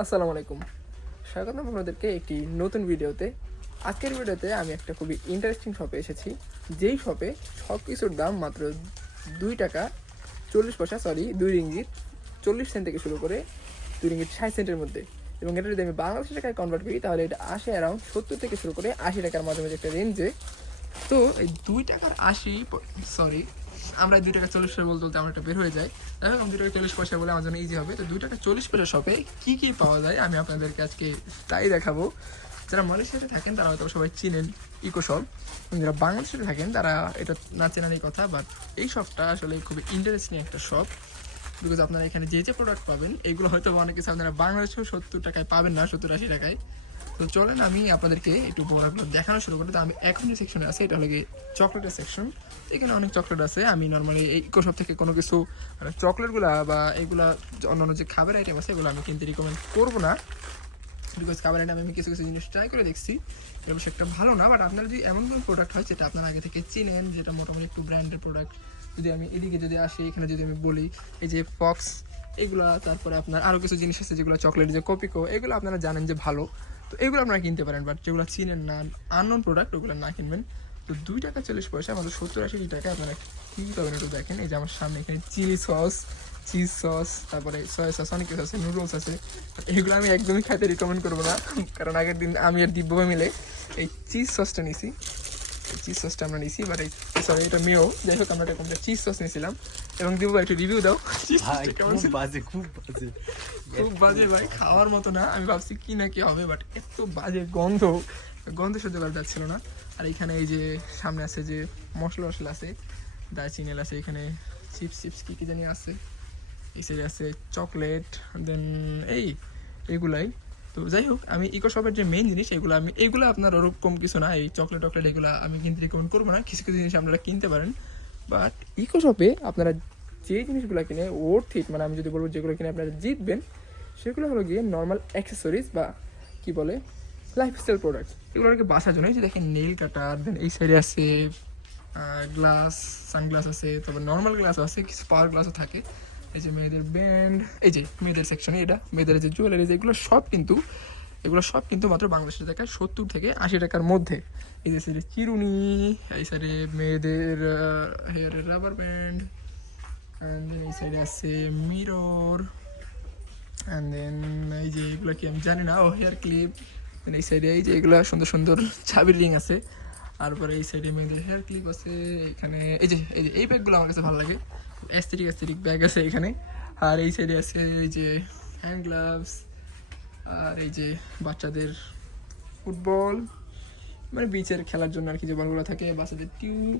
আসসালামু আলাইকুম, স্বাগতম আপনাদেরকে একটি নতুন ভিডিওতে। আজকের ভিডিওতে আমি একটা খুবই ইন্টারেস্টিং শপে এসেছি, যেই শপে সব কিছুর দাম মাত্র 2 টাকা 40 পয়সা, 2 রিঙ্গিত 40 সেন্ট থেকে শুরু করে 2 রিঙ্গিত 60 সেন্টের মধ্যে। এবং এটা যদি আমি বাংলাদেশি টাকায় কনভার্ট করি তাহলে এটা আসে অ্যারাউন্ড 70 থেকে শুরু করে 80 টাকার মাঝামাঝি একটা রেঞ্জে। তো এই 2 টাকার 80, সরি, আমরা 2 টাকা 40 পয়সা বলতে বলতে আমার একটা বের হয়ে যায়। তাই হোক, 2 টাকা 40 পয়সা বলে আমার জন্য ইজি হবে। তো 2 টাকা 40 পয়সা শপে কী কী পাওয়া যায় আমি আপনাদেরকে আজকে তাই দেখাবো। যারা মালয়েশিয়াতে থাকেন তারা হয়তো সবাই চিনেন ইকো শপ, যারা বাংলাদেশে থাকেন তারা এটা না চেনারই কথা। বাট এই শপটা আসলে খুবই ইন্টারেস্টিং একটা শপ, বিকজ আপনারা এখানে যে যে প্রোডাক্ট পাবেন এইগুলো হয়তো অনেক কিছু আপনারা বাংলাদেশেও 70 টাকায় পাবেন না, 70-80 টাকায়। তো চলেন আমি আপনাদেরকে একটু প্রোডাক্টগুলো দেখানো শুরু করি। তো আমি এখন যে সেকশনে আছে এটা হলো গিয়ে চকলেটের সেকশন। এখানে অনেক চকলেট আছে। আমি নর্মালি এই ইকো শপ থেকে কোনো কিছু চকলেটগুলো বা এইগুলা অন্যান্য যে খাবার আইটেম আছে এগুলো আমি কিনতে রিকমেন্ড করবো না, বিকজ খাবার আইটেম আমি কিছু কিছু জিনিস ট্রাই করে দেখছি, এটা অবশ্যই একটা ভালো না। বাট আপনারা যদি এমন কোনো প্রোডাক্ট হয় যেটা আপনারা আগে থেকে চিনেন, যেটা মোটামুটি একটু ব্র্যান্ডের প্রোডাক্ট, যদি আমি এদিকে যদি আসি, এখানে যদি আমি বলি এই যে ফক্স এগুলা, তারপরে আপনার আরও কিছু জিনিস আছে যেগুলো চকলেট, যে কপিকো, এগুলো আপনারা জানেন যে ভালো, তো এগুলো আপনারা কিনতে পারেন। বাট যেগুলো চিনেন না, আননোন প্রোডাক্ট, ওগুলো না কিনবেন। তো 2 টাকা 40 পয়সা আমাদের 70-80 টাকায় আপনারা কী পাবেন একটু দেখেন। এই যে আমার সামনে এখানে চিলি সস, চিজ সস, তারপরে সয়া সস, অনেক কিছু আছে, নুডলস আছে। এগুলো আমি একদমই খাইতে রিকমেন্ড করবো না, কারণ আগের দিন আমি আর দিব্য মিলে এই চিজ সসটা নিছি। চিজ সসটা আমরা নিছি, বাট এই সরি এটা মেয়েও, যাই হোক আমরা এরকম চিজ সস নিয়েছিলাম। এবং দিব্য একটু রিভিউ দাও, চিজ সসটা কেমন ছিল? খুব বাজে ভাই, খাওয়ার মতো না। আমি ভাবছি কি না কি হবে, বাট এত বাজে গন্ধ, গন্ধ সহ্য করা যাচ্ছিল না। আর এখানে এই যে সামনে আছে যে মশলা মশলা আছে, দারচিনি আছে, এখানে চিপস চিপস কী কী জানি আছে, এই সাইডে আছে চকলেট, দেন এইগুলাই। তো যাই হোক, আমি ইকো শপের যে মেইন জিনিস এইগুলো আপনার ওরকম কিছু না, এই চকলেট টকলেট এগুলো আমি কিনতে রিকমেন্ড করবো না। কিছু কিছু জিনিস আপনারা কিনতে পারেন, বাট ইকো শপে আপনারা যে জিনিসগুলো কিনে ওর্থ ইট, মানে আমি যদি বলবো যেগুলো কিনে আপনারা জিতবেন, সেগুলো হলো গিয়ে নর্মাল অ্যাক্সেসরিজ বা কি বলে লাইফস্টাইল প্রোডাক্ট। এগুলো আর কি বাসার জন্য। এই যে দেখেন নেইল কাটার, দেন এই সাইডে আছে গ্লাস, সানগ্লাস আছে, তারপর নর্মাল গ্লাস আছে, কিছু পাওয়ার গ্লাসও থাকে। এই যে মেয়েদের ব্যান্ড, এই যে মেয়েদের সেকশনে এটা মেয়েদের যে জুয়েলারিজ, এগুলো সব কিন্তু মাত্র বাংলাদেশের টাকায় 70 থেকে 80 টাকার মধ্যে। এই যে সাইডে চিরুনি, এই সাইডে মেয়েদের হেয়ারের রাবার ব্যান্ড, অ্যান্ড দেন এই সাইডে আছে মিরর, অ্যান্ড দেন এই যে এগুলো কি আমি জানি না, হেয়ার ক্লিপ। এই সাইডে এই যে এগুলো সুন্দর সুন্দর চাবির রিং আছে। তারপরে এই সাইডে মেয়েদের হেয়ার ক্লিপ আছে। এখানে এই ব্যাগগুলো আমার কাছে ভালো লাগে, অ্যাস্থেটিক ব্যাগ আছে এখানে। আর এই সাইডে আছে এই যে হ্যান্ড গ্লাভস, আর এই যে বাচ্চাদের ফুটবল, মানে বিচের খেলার জন্য আর কি যে বলগুলো থাকে, বাচ্চাদের টিউব।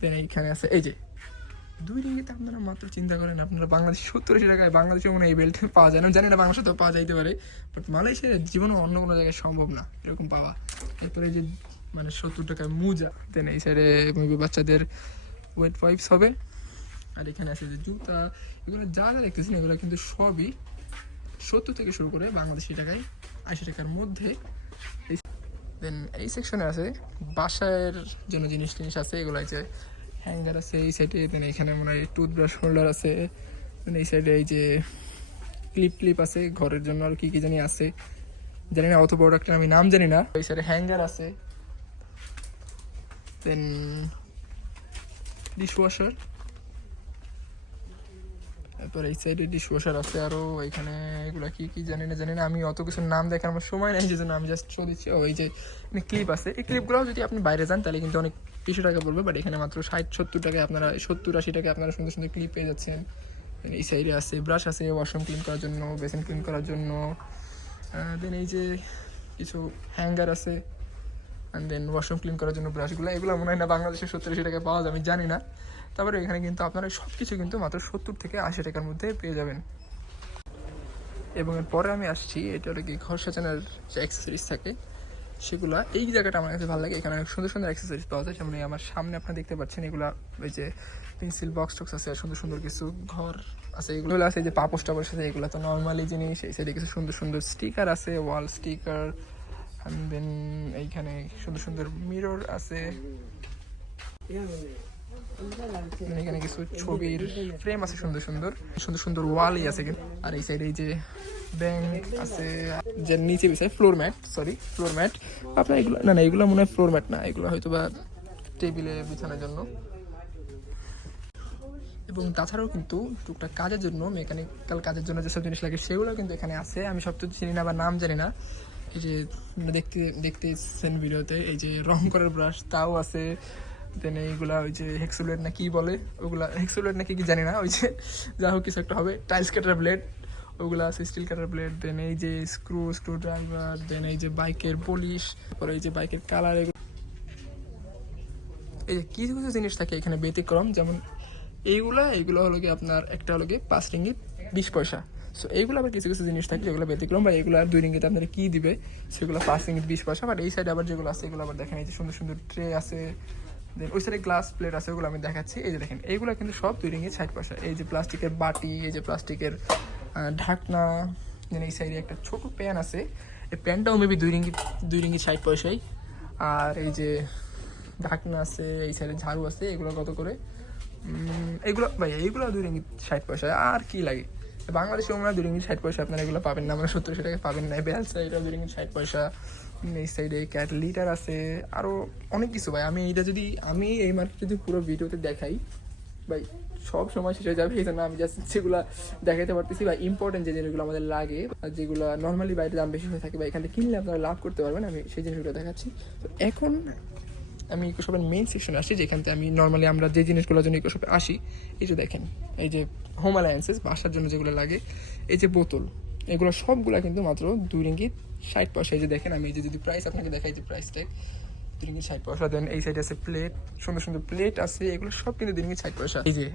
দেন এইখানে আছে এই যে 2 রিঙ্গিতে আপনারা মাত্র চিন্তা করেন, আপনারা বাংলাদেশ 70-80 টাকায়, বাংলাদেশে মনে হয় এই বেল্ট পাওয়া যায় না, জানি না বাংলাদেশে তো পাওয়া যাইতে পারে, বাট মালয়েশিয়ার জীবনে অন্য কোনো জায়গায় সম্ভব না এরকম পাওয়া। এরপরে যে মানে 70 টাকায় মোজা, দেন এই সাইডে মেবি বাচ্চাদের ওয়েট ওয়াইপস হবে। আর এখানে আছে যে জুতা, এগুলো যা যা দেখতেছেন এগুলো কিন্তু সবই 70 থেকে শুরু করে বাংলাদেশি টাকায় 80 টাকার মধ্যে। দেন এই সেকশনে আছে বাসার জন্য জিনিস টিনিস আছে, এগুলো আছে হ্যাঙ্গার আছে এই সাইডে। দেন এখানে মনে হয় টুথব্রাশ হোল্ডার আছে। দেন এই সাইডে এই যে ক্লিপ আছে ঘরের জন্য, আর কি কি জানি আছে, জানি না, অত প্রোডাক্টের আমি নাম জানি না। এই সাইডে হ্যাঙ্গার আছে, দেন ডিশওয়াশার, তারপর এই সাইডে ডিশওয়াশার আছে আরও। এখানে এগুলো কি কি জানি না, আমি অত কিছুর নাম দেখার আমার সময় নেই, যে জন্য আমি জাস্ট শো দিচ্ছি। ও এই যে ক্লিপ আছে, এই ক্লিপগুলো যদি আপনি বাইরে যান তাহলে কিন্তু অনেক 200 টাকা পড়বে, বাট এখানে মাত্র 60-70 টাকায় আপনারা 70-80 টাকায় আপনারা সুন্দর সুন্দর ক্লিপ পেয়ে যাচ্ছেন। এই সাইডে আছে ব্রাশ আছে ওয়াশরুম ক্লিন করার জন্য, বেসিন ক্লিন করার জন্য। দেন এই যে কিছু হ্যাঙ্গার আছে, অ্যান্ড দেন ওয়াশরুম ক্লিন করার জন্য ব্রাশগুলো, এগুলো মনে হয় না বাংলাদেশে 70-80 টাকায় পাওয়া যায়, আমি জানি না। তারপরে এখানে কিন্তু আপনারা সব কিছু কিন্তু মাত্র 70 থেকে 80 টাকার মধ্যে পেয়ে যাবেন। এবং এরপরে আমি আসছি, এটা হলো কি ঘর সাজানোর যে অ্যাক্সেসরিজ থাকে সেগুলো। এই জায়গাটা আমার কাছে ভালো লাগে, এখানে অনেক সুন্দর সুন্দর অ্যাক্সেসরিজ পাওয়া যায়। সামনে আমার সামনে আপনারা দেখতে পাচ্ছেন এগুলো, ওই যে পেন্সিল বক্স টক্স আছে, আর সুন্দর সুন্দর কিছু ঘর আছে, এগুলো আছে যে পাপোশ টাপোশ আছে, এগুলো তো নর্মালি জিনিস। এই সাইডে কিছু সুন্দর সুন্দর স্টিকার আছে, ওয়াল স্টিকার, অ্যান্ড দেন এইখানে সুন্দর সুন্দর মিরর আছে। এখানে কিছু ছবির ফ্রেম আছে, সুন্দর সুন্দর সুন্দর সুন্দর ওয়ালই আছে কিন্তু। আর এই সাইডে এই যে ব্যাংক আছে, যে নিচে বিষয় floor mat, sorry floor mat. আপনার এগুলো না, এগুলো মনে হয় ফ্লোর ম্যাট না, এগুলো হয়তো বা টেবিলে বিছানোর জন্য। এবং তাছাড়াও কিন্তু টুকটাক কাজের জন্য, মেকানিক্যাল কাজের জন্য যেসব জিনিস লাগে সেগুলো কিন্তু এখানে আছে। আমি সব তো চিনি না বা নাম জানি না। এই যে দেখতেছেন ভিডিওতে, এই যে রং করার ব্রাশ তাও আছে। দেন এইগুলা ওই যে হেক্সোলেট না কি বলে, ওগুলা হেক্সোলেট নাকি কি জানি না, ওই যে যা হোক কিছু একটা হবে। টাইলস কাটার ব্লেড ওগুলো আছে, স্টিল কাটার ব্লেড। দেন এই যে স্ক্রু ড্রাইভার। দেন এই যে বাইকের পলিশ, তারপরে এই যে বাইকের কালার। এই যে কিছু কিছু জিনিস থাকে এখানে ব্যতিক্রম, যেমন এইগুলো হলো কি আপনার একটা হলো কি 5 রিঙ্গিত 20 পয়সা। সো এইগুলো আবার কিছু কিছু জিনিস থাকে যেগুলো ব্যতিক্রম, বা এগুলো আর 2 রিঙ্গিত আপনারা কী দিবে, সেগুলো 5 রিঙ্গিত 20 পয়সা। বাট এই সাইডে আবার যেগুলো আছে এগুলো আবার দেখেন, এই যে সুন্দর সুন্দর ট্রে আছে। দেন ওই সাইডে গ্লাস প্লেট আছে, ওগুলো আমি দেখাচ্ছি। এই যে দেখেন এইগুলো কিন্তু সব 2 রিঙ্গিত 60 পয়সা। এই যে প্লাস্টিকের বাটি, এই যে প্লাস্টিকের ঢাকনা। দেন এই সাইডে একটা ছোট প্যান আছে, এই প্যানটাও মেবি 2 রিঙ্গিত 60 পয়সাই। আর এই যে ঢাকনা আছে, এই সাইডে ঝাড়ু আছে, এগুলো কত করে? এইগুলো ভাই এইগুলো 2 রিঙ্গিত 60 পয়সা। আর কি লাগে, বাংলাদেশে আমরা 2 রিঙ্গিত 60 পয়সা আপনারা এগুলো পাবেন না, মানে 70 টাকা পাবেন না। বেলসা এটা 2 রিঙ্গিত 60 পয়সা। এই সাইডে ক্যাট লিটার আছে, আরও অনেক কিছু ভাই। আমি এই মার্কেট যদি পুরো ভিডিওতে দেখাই ভাই, সব সময় শেষ হয়ে যাবে। এই জন্য আমি জাস্ট যেগুলো দেখাতে পারতেছি বা ইম্পর্টেন্ট যে জিনিসগুলো আমাদের লাগে, আর যেগুলো নর্মালি বাইরে দাম বেশি হয়ে থাকে বা এখান থেকে কিনলে আপনারা লাভ করতে পারবেন, আমি সেই জিনিসগুলো দেখাচ্ছি। তো এখন আমি ইকোশপের মেইন সেকশনে আসি, যেখান থেকে আমি নর্মালি আমরা যে জিনিসগুলোর জন্য ইকোশপে আসি। এই যে দেখেন, এই যে হোম অ্যালায়েন্সেস, বাসার জন্য যেগুলো লাগে, এই যে বোতল, এগুলো সবগুলো কিন্তু মাত্র 2 রিঙ্গিত 60 পয়সা। এই যে দেখেন, আমি এই যে যদি প্রাইস আপনাকে দেখাই, যে প্রাইস ট্যাগ 2 রিঙ্গিত 60 পয়সা। দেন এই সাইডে আছে প্লেট, সুন্দর সুন্দর প্লেট আছে, এগুলো সব কিন্তু 2 রিঙ্গিত 60 পয়সা। এই যে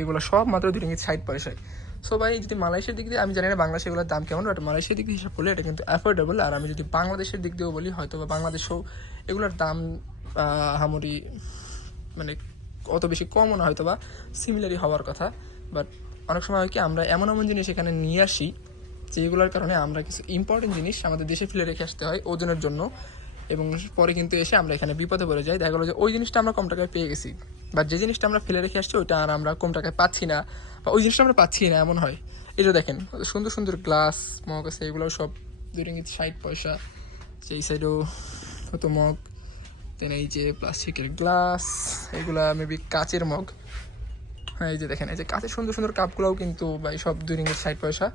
এগুলো সব মাত্র 2 রিঙ্গিত 60 পয়সায়। সো ভাই যদি মালয়েশিয়ার দিক দিয়ে, আমি জানি না বাংলাদেশে এগুলোর দাম কেমন, বাট মালয়েশিয়ার দিক দিয়ে হিসাব করলে এটা কিন্তু অ্যাফোর্ডেবল। আর আমি যদি বাংলাদেশের দিক দিয়েও বলি, হয়তো বা বাংলাদেশেও এগুলোর দাম হামরি মানে অত বেশি কমও না, হয়তো বা সিমিলারই হওয়ার কথা। বাট অনেক সময় হয় কি, আমরা এমন এমন জিনিস এখানে নিয়ে আসি যেগুলোর কারণে আমরা কিছু ইম্পর্টেন্ট জিনিস আমাদের দেশে ফেলে রেখে আসতে হয় ওজনের জন্য, এবং পরে কিন্তু এসে আমরা এখানে বিপদে পড়ে যাই। দেখা গেলো যে ওই জিনিসটা আমরা কম টাকায় পেয়ে গেছি, বা যে জিনিসটা আমরা ফেলে রেখে আসছি ওইটা আর আমরা কম টাকায় পাচ্ছি না, বা ওই জিনিসটা আমরা পাচ্ছি না, এমন হয়। এই যে দেখেন সুন্দর সুন্দর গ্লাস মগ আছে, এগুলো সব 2 রিঙ্গিত 60 পয়সা। সেই সাইডেও হতো মগ। দেন এই যে প্লাস্টিকের গ্লাস, এগুলা মেবি কাচের মগ। হ্যাঁ এই যে দেখেন, এই যে কাচের সুন্দর সুন্দর কাপগুলোও কিন্তু ভাই সব 2 রিঙ্গিত 60 পয়সা।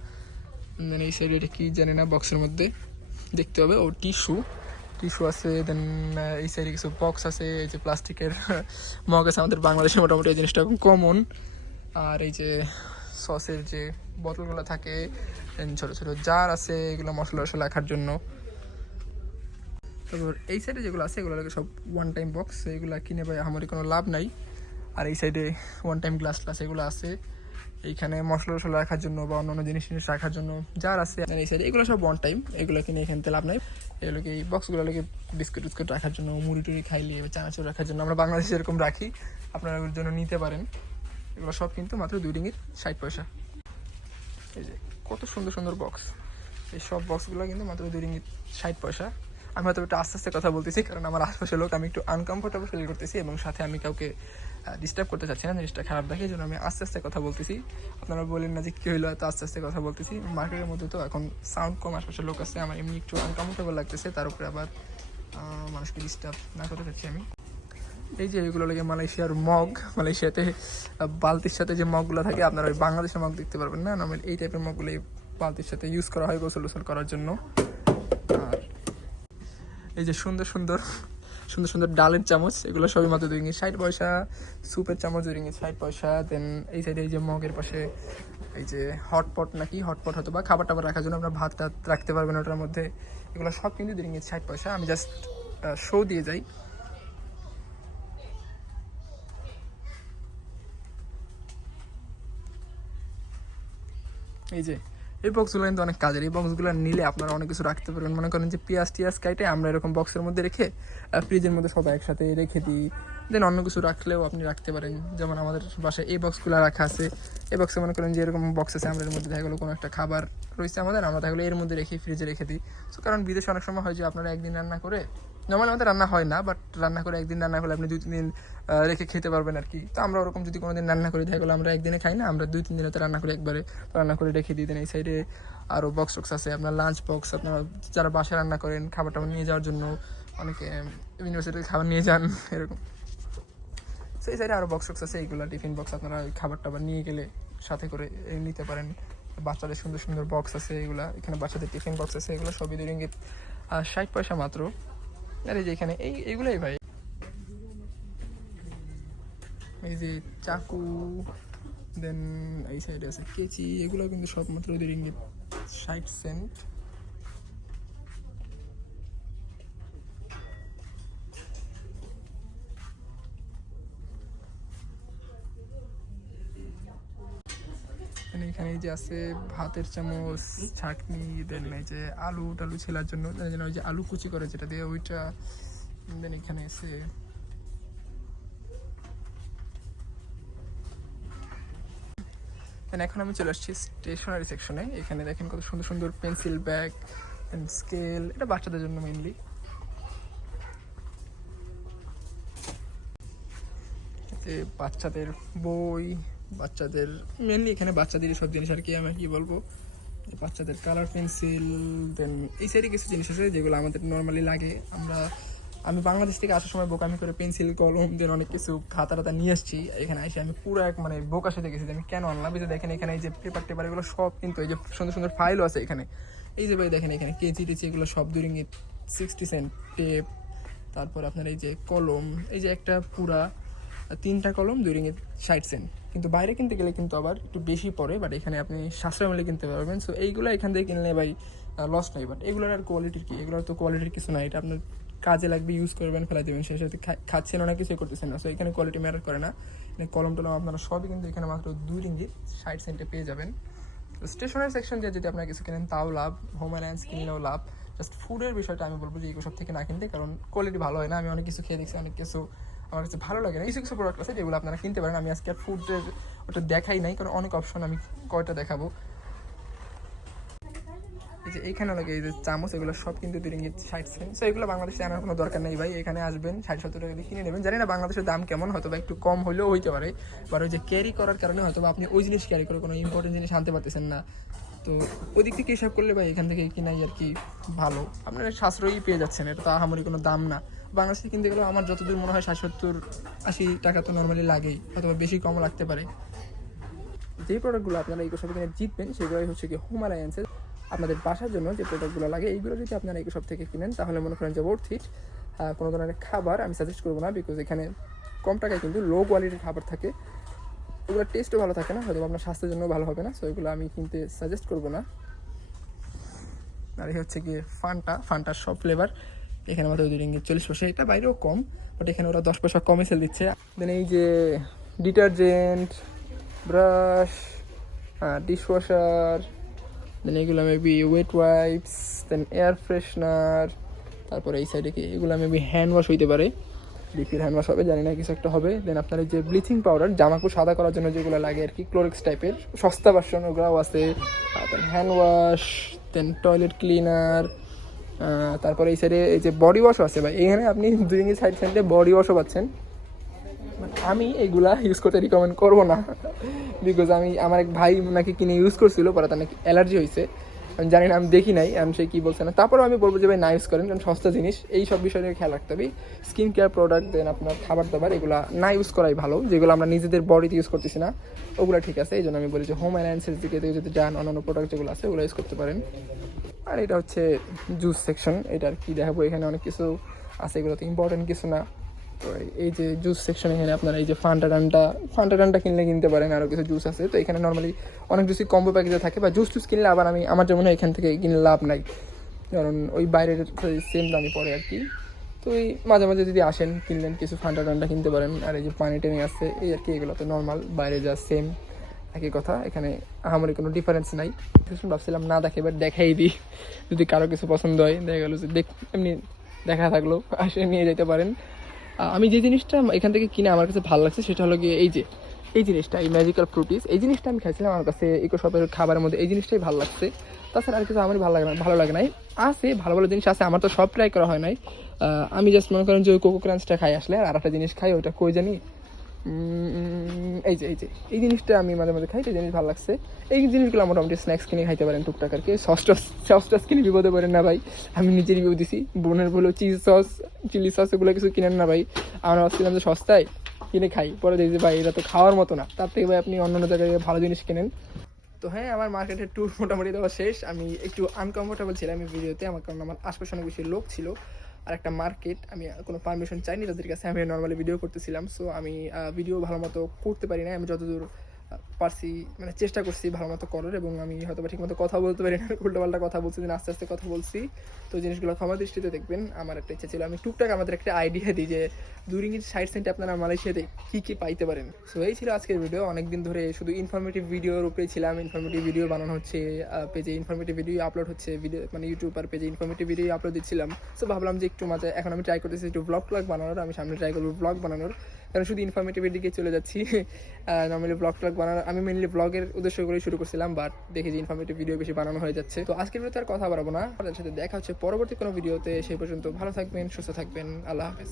দেন এই সাইডে এটা কি জানি না, বক্সের মধ্যে দেখতে হবে, ও টিস্যু আছে। দেন এই সাইডে কিছু বক্স আছে, এই যে প্লাস্টিকের মগ আছে, আমাদের বাংলাদেশে মোটামুটি এই জিনিসটা কমন। আর এই যে সসের যে বোতলগুলো থাকে, দেন ছোটো ছোটো জার আছে, এগুলো মশলা টশলা রাখার জন্য। তারপর এই সাইডে যেগুলো আছে এগুলো সব 1 টাইম বক্স, এগুলো কিনে ভাই আমার কোনো লাভ নাই। আর এই সাইডে 1 টাইম গ্লাস এগুলো আছে, এইখানে মশলা টশলা রাখার জন্য বা অন্য জিনিস রাখার জন্য যার আছে। এই সাইডে এগুলো সব 1 টাইম, এগুলো কিনে এখান থেকে লাভ নাই। এগুলোকে এই বক্সগুলো লাগে বিস্কুট রাখার জন্য, মুড়ি টুড়ি খাইলে চানাচুর রাখার জন্য, আমরা বাংলাদেশে এরকম রাখি, আপনারা ওর জন্য নিতে পারেন। এগুলো সব কিন্তু মাত্র 2 রিঙ্গিত 60 পয়সা। এই যে কত সুন্দর সুন্দর বক্স, এই সব বক্সগুলো কিন্তু মাত্র 2 রিঙ্গিত 60 পয়সা। আমি হয়তো একটু আস্তে আস্তে কথা বলতেছি, কারণ আমার আশপাশের লোক, আমি একটু আনকমফোর্টেবল ফিল করতেছি, এবং সাথে আমি কাউকে ডিস্টার্ব করতে চাচ্ছি না, জিনিসটা খারাপ দেখে, এই জন্য আমি আস্তে আস্তে কথা বলতেছি। আপনারা বলেন না যে কী হইলো, এত আস্তে আস্তে কথা বলতেছি। মার্কেটের মধ্যে তো এখন সাউন্ড কম, আশপাশের লোক আছে, আমার এমনি একটু আনকমফোর্টেবল লাগতেছে, তার উপরে আবার মানুষকে ডিস্টার্ব না করতে চাচ্ছি আমি। এই যে এগুলো লাগে মালয়েশিয়ার মগ, মালয়েশিয়াতে বালতির সাথে যে মগগুলো থাকে, আপনারা ওই বাংলাদেশের মগ দেখতে পারবেন না, নর্মাল এই টাইপের মগগুলো বালতির সাথে ইউজ করা হয় গোসল টোসল করার জন্য। আর এই যে সুন্দর সুন্দর সুন্দর সুন্দর ডালের চামচ, এগুলো সবই মাত্র 2 রিঙ্গিত 60 পয়সা। স্যুপের চামচ 2 রিঙ্গিত 60 পয়সা। দেন এই সাইডে এই যে মগের পাশে এই যে হটপট নাকি, হটপট হয়তো বা খাবার টাবার রাখার জন্য আপনার ভাত টাত রাখতে পারবেন ওটার মধ্যে, এগুলো সব কিন্তু 2 রিঙ্গিত 60 পয়সা। আমি জাস্ট শো দিয়ে যাই। এই যে এই বক্সগুলো কিন্তু অনেক কাজের, এই বক্সগুলো নিলে আপনারা অনেক কিছু রাখতে পারবেন। মনে করেন যে পেঁয়াজ টিয়াজ কাটে আমরা এরকম বক্সের মধ্যে রেখে ফ্রিজের মধ্যে সব একসাথে রেখে দিই, দেন অন্য কিছু রাখলেও আপনি রাখতে পারেন। যেমন আমাদের বাসায় এই বক্সগুলো রাখা আছে, এই বক্সে মনে করেন যে এরকম বক্স আছে, আমরা এর মধ্যে দেখা গেলো কোনো একটা খাবার রয়েছে আমাদের, আমরা তাহলে এর মধ্যে রেখে ফ্রিজে রেখে দিই। সো কারণ বিদেশে অনেক সময় হয় যে আপনারা একদিন রান্না করে, নর্মালি আমাদের রান্না হয় না, বাট রান্না করে একদিন রান্না করলে আপনি 2-3 দিন রেখে খেতে পারবেন আর কি। তো আমরা ওরকম যদি কোনো দিন রান্না করি, দেখা গেলো আমরা একদিনে খাই না, আমরা 2-3 দিনে তো রান্না করে একবারে রান্না করে রেখে দিই। দেন এই সাইডে আরও বক্স টক্স আছে, আপনার লাঞ্চ বক্স, আপনারা যারা বাসায় রান্না করেন খাবার টাবার নিয়ে যাওয়ার জন্য, অনেকে ইউনিভার্সিটিতে খাবার নিয়ে যান এরকম। সো এই সাইডে আরও বক্স টক্স আছে, এইগুলো টিফিন বক্স, আপনারা খাবার টাবার নিয়ে গেলে সাথে করে নিতে পারেন। বাচ্চাদের সুন্দর সুন্দর বক্স আছে এগুলা, এখানে বাচ্চাদের টিফিন বক্স আছে, এগুলো সবই 2 রিঙ্গিত 60 পয়সা মাত্র। আর এই যে এখানে এইগুলোই ভাই, এই যে চাকু, দেন এই সাইডে আছে কেচি, এগুলো কিন্তু সব মাত্র 2 রিঙ্গিত 60 সেন্ট। এখানে এই যে আছে ভাতের চামচ, ছাঁকনি, দেন এই যে আলু টালু ছেলার জন্য, ওই যে আলু কুচি করে যেটা দিয়ে ওইটা। দেন এখানে আছে এখন আমি চলে আসছি স্টেশনারি সেকশনে। এখানে দেখেন কত সুন্দর সুন্দর পেন্সিল, ব্যাগ, স্কেল, এটা বাচ্চাদের জন্য মেইনলি। বাচ্চাদের বই, বাচ্চাদের মেনলি এখানে বাচ্চাদেরই সব জিনিস আর কি। আমি কি বলবো, বাচ্চাদের কালার পেন্সিল, দেন এই সাইডে কিছু জিনিস আছে যেগুলো আমাদের নর্মালি লাগে। আমি বাংলাদেশ থেকে আসার সময় বোকামি করে পেন্সিল, কলম, দেন অনেক কিছু খাতা টাতা নিয়ে আসছি। এখানে এসে আমি পুরো মানে বোকা সাথে গেছি যে আমি কেন আনলাম। এই যে দেখেন এখানে এই যে পেপার টেপার এগুলো সব কিন্তু, এই যে সুন্দর সুন্দর ফাইলও আছে এখানে। এই যে ভাই দেখেন এখানে কেচি টেচি এগুলো সব 2 রিঙ্গিত 60 সেন্ট। টেপ, তারপর আপনার এই যে কলম, এই যে একটা পুরা 3টা কলম 2 রিঙ্গিত 60 সেন্ট। কিন্তু বাইরে কিনতে গেলে কিন্তু আবার একটু বেশি পড়ে, বাট এখানে আপনি সাশ্রয় মূল্যে কিনতে পারবেন। সো এইগুলো এখান থেকে কিনলে ভাই লস নেই। বাট এগুলোর আর কোয়ালিটির কি, এগুলোর তো কোয়ালিটির কিছু নাই, এটা আপনার কাজে লাগবে, ইউজ করবেন, ফেলাই দেবেন, সেই সাথে খাচ্ছেন অনেক কিছুই করতেছেন না। সো এখানে কোয়ালিটি ম্যাটার করে না। কলম টলম আপনারা সবই কিন্তু এখানে মাত্র 2 রিঙ্গিত 60 সেন্টে পেয়ে যাবেন। স্টেশনারি সেকশন দিয়ে যদি আপনারা কিছু কেনেন তাও লাভ, হোম অ্যালায়েন্স কিনলেও লাভ। জাস্ট ফুডের বিষয়টা আমি বলবো যে এগুলো সব থেকে না কিনতে, কারণ কোয়ালিটি ভালো হয় না। আমি অনেক কিছু খেয়ে দেখছি, অনেক কিছু আমার কাছে ভালো লাগে না। কিছু কিছু প্রোডাক্ট আছে যেগুলো আপনারা কিনতে পারেন। আমি আজকে আর ফুডের ওটা দেখাই নাই, কারণ অনেক অপশন, আমি কয়টা দেখাবো। এই যে এইখানে লাগে এই যে চামচ, এগুলো সব কিন্তু 2 রিঙ্গিত 60 সেন্ট। সো এগুলো বাংলাদেশে আনার কোনো দরকার নেই ভাই, এখানে আসবেন 60-70 টাকা দিয়ে কিনে নেবেন। জানি না বাংলাদেশের দাম কেমন, হয়তো বা একটু কম হলেও হইতে পারে, বাট ওই যে ক্যারি করার কারণে হয়তো বা আপনি ওই জিনিস ক্যারি করে কোনো ইম্পর্টেন্ট জিনিস আনতে পারতেছেন না। তো ওই দিক থেকে হিসাব করলে ভাই এখান থেকে কিনাই আর কি ভালো, আপনারা সাশ্রয়ই পেয়ে যাচ্ছেন। এটা তো আহামরি কোনো দাম না। বাংলাদেশে কিনতে গেলেও আমার যতদূর মনে হয় 60-70-80 টাকা তো নর্মালি লাগেই, অথবা বেশি কমও লাগতে পারে। যেই প্রোডাক্টগুলো আপনারা এই সব থেকে জিতবেন সেগুলোই হচ্ছে কি হোম অ্যালায়েন্সের। আপনাদের বাসার জন্য যে প্রোডাক্টগুলো লাগে এইগুলো যদি আপনারা এই সব থেকে কিনেন তাহলে মনে করেন যে ওর্থ ইট। কোনো ধরনের খাবার আমি সাজেস্ট করবো না, বিকজ এখানে কম টাকায় কিন্তু লো কোয়ালিটির খাবার থাকে, ওগুলো টেস্টও ভালো থাকে না, হয়তো আপনার স্বাস্থ্যের জন্য ভালো হবে না। সো এগুলো আমি কিনতে সাজেস্ট করবো না। আর এই হচ্ছে গিয়ে ফান্টার সব ফ্লেভার, এখানে মাত্র 2 রিঙ্গিত 40 পয়সা। এটা বাইরেও কম, বাট এখানে ওরা 10 পয়সা কমে সেল দিচ্ছে। দেন এই যে ডিটারজেন্ট, ব্রাশ, ডিশওয়াশার, দেন এগুলো মেবি ওয়েট ওয়াইপস, দেন এয়ার ফ্রেশনার, তারপরে এই সাইডে কি এগুলো মেবি হ্যান্ড ওয়াশ হইতে পারে, লিকুইড হ্যান্ড ওয়াশ হবে, জানি না, কিছু একটা হবে। দেন আপনার এই যে ব্লিচিং পাউডার, জামাকাপড় সাদা করার জন্য যেগুলো লাগে আর কি, ক্লোরিক্স টাইপের সস্তা ভার্সন ওগুলোও আছে। দেন হ্যান্ড ওয়াশ, দেন টয়লেট ক্লিনার, তারপরে এই সাইডে এই যে বডি ওয়াশও আছে ভাই। এখানে আপনি 2 রিঙ্গিত 60 সেন্টে বডি ওয়াশও পাচ্ছেন। আমি এগুলা ইউজ করতে রিকমেন্ড করবো না, বিকজ আমার এক ভাই নাকি কিনে ইউজ করছিল, পরে তার নাকি অ্যালার্জি হয়েছে। আমি জানি না, আমি দেখি নাই, আমি সে কী বলছে না। তারপরেও আমি বলবো যে ভাই না ইউজ করেন, কারণ সস্তা জিনিস, এই সব বিষয়ে খেয়াল রাখতে হবে। স্কিন কেয়ার প্রোডাক্ট, দেন আপনার খাবার দাবার, এগুলো না ইউজ করাই ভালো। যেগুলো আমরা নিজেদের বডিতে ইউজ করতেছি না ওগুলো ঠিক আছে। এই জন্য আমি বলি যে হোম অ্যালায়েন্সের দিকে যদি যান, অন্যান্য প্রোডাক্ট যেগুলো আছে ওগুলো ইউজ করতে পারেন। আর এটা হচ্ছে জুস সেকশন, এটা আর কি দেখাবো, এখানে অনেক কিছু আছে, এগুলো তো ইম্পর্টেন্ট কিছু না। তো এই যে জুস সেকশন, এখানে আপনারা এই যে ফান্টা কিনলে কিনতে পারেন, আরও কিছু জুস আছে। তো এখানে নর্মালি অনেক জুসই কম্বো প্যাকেজে থাকে, বা জুস কিনলে আবার আমার যেমন এখান থেকে কিনলে লাভ নাই, কারণ ওই বাইরের সেম দামই পড়ে আর কি। তো এই মাঝে মাঝে যদি আসেন কিনলেন, কিছু ফান্টা কিনতে পারেন। আর এই যে পানি টেনে আছে এই আর কি, এগুলো তো নর্মাল, বাইরে যা সেম একই কথা, এখানে আমার কোনো ডিফারেন্স নাই। ভাবছিলাম না দেখে, এবার দেখাই দিই, যদি কারো কিছু পছন্দ হয়, দেখা গেলো যে এমনি দেখা থাকলো, আসে নিয়ে যেতে পারেন। আমি যে জিনিসটা এখান থেকে কিনে আমার কাছে ভালো লাগছে সেটা হলো গিয়ে এই যে এই জিনিসটা, এই ম্যাজিক্যাল ফ্রুটিস, এই জিনিসটা আমি খাইছিলাম। আমার কাছে ইকো শপের খাবারের মধ্যে এই জিনিসটাই ভালো লাগছে। তাছাড়া আর কিছু আমার ভালো লাগে নাই। আছে ভালো ভালো জিনিস আছে, আমার তো সব ট্রাই করা হয় নাই। আমি জাস্ট মনে করেন যে ওই কোকো ক্রাঞ্চটা খাই আসলে, আর একটা জিনিস খাই, ওইটা কই জানি, এই জিনিসটা আমি মাঝে মাঝে খাই, এই জিনিস ভালো লাগছে। এই জিনিসগুলো মোটামুটি স্ন্যাক্স কিনে খাইতে পারেন টুকটাক আর কি। সস কিনে বিপদে পারেন না ভাই, আমি নিজে রিভিউ দিছি। বোনের বলো চিজ সস, চিলি সস, এগুলো কিছু কিনেন না ভাই। আমরা ভাবছিলাম যে সস্তায় কিনে খাই, পরে দেখছি ভাই এটা তো খাওয়ার মতো না, তার থেকে ভাই আপনি অন্য অন্য জায়গায় ভালো জিনিস কিনেন। তো হ্যাঁ, আমার মার্কেটের ট্যুর মোটামুটি দেওয়া শেষ। আমি একটু আনকমফোর্টেবল ছিলাম এই ভিডিওতে, আমার কারণ আমার আশপাশে অনেক বেশি লোক ছিল, আর একটা মার্কেট, আমি কোনো পারমিশন চাইনি তাদের কাছে, আমি নর্মালি ভিডিও করতেছিলাম। সো আমি ভিডিও ভালো মতো করতে পারি না, আমি যতদূর পারছি মানে চেষ্টা করছি ভালো মতো করার, এবং আমি হয়তো ঠিক মতো কথা বলতে পারি না, উল্টোপাল্টা কথা বলছি, আস্তে আস্তে কথা বলছি। তো জিনিসগুলো ক্ষমা দৃষ্টিতে দেখবেন। আমার একটা ইচ্ছা ছিল আমি টুকটাক আমাদের একটা আইডিয়া দিই যে 2 রিঙ্গিত 60 সেন্টে আপনারা মালয়েশিয়াতে কী কী পাইতে পারেন। সো এই ছিল আজকের ভিডিও। অনেকদিন ধরে শুধু ইনফরমেটিভ ভিডিওর উপরেই ছিলাম, ইনফরমেটিভ ভিডিও বানানো হচ্ছে পেজে, ইনফরমেটিভ ভিডিও আপলোড হচ্ছে, ভিডিও মানে ইউটিউব আর পেজে ইনফরমেটিভ ভিডিও আপলোড দিচ্ছিলাম। সো ভাবলাম যে একটু মাঝে এখন আমি ট্রাই করতেছি একটু ব্লগ বানানোর, আমি সামনে ট্রাই করবো ব্লগ বানানোর, কারণ শুধু ইনফরমেটিভের দিকে চলে যাচ্ছি। নর্মালি ব্লগ বানানোর আমি মেনলি ব্লগের উদ্দেশ্য করেই শুরু করছিলাম, বাট দেখি যে ইনফরমেটিভ ভিডিও বেশি বানানো হয়ে যাচ্ছে। তো আজকের ভিডিওতে আর কথা বাড়াবো না, আপনাদের সাথে দেখা হচ্ছে পরবর্তী কোনো ভিডিওতে। সেই পর্যন্ত ভালো থাকবেন, সুস্থ থাকবেন, আল্লাহ হাফেজ।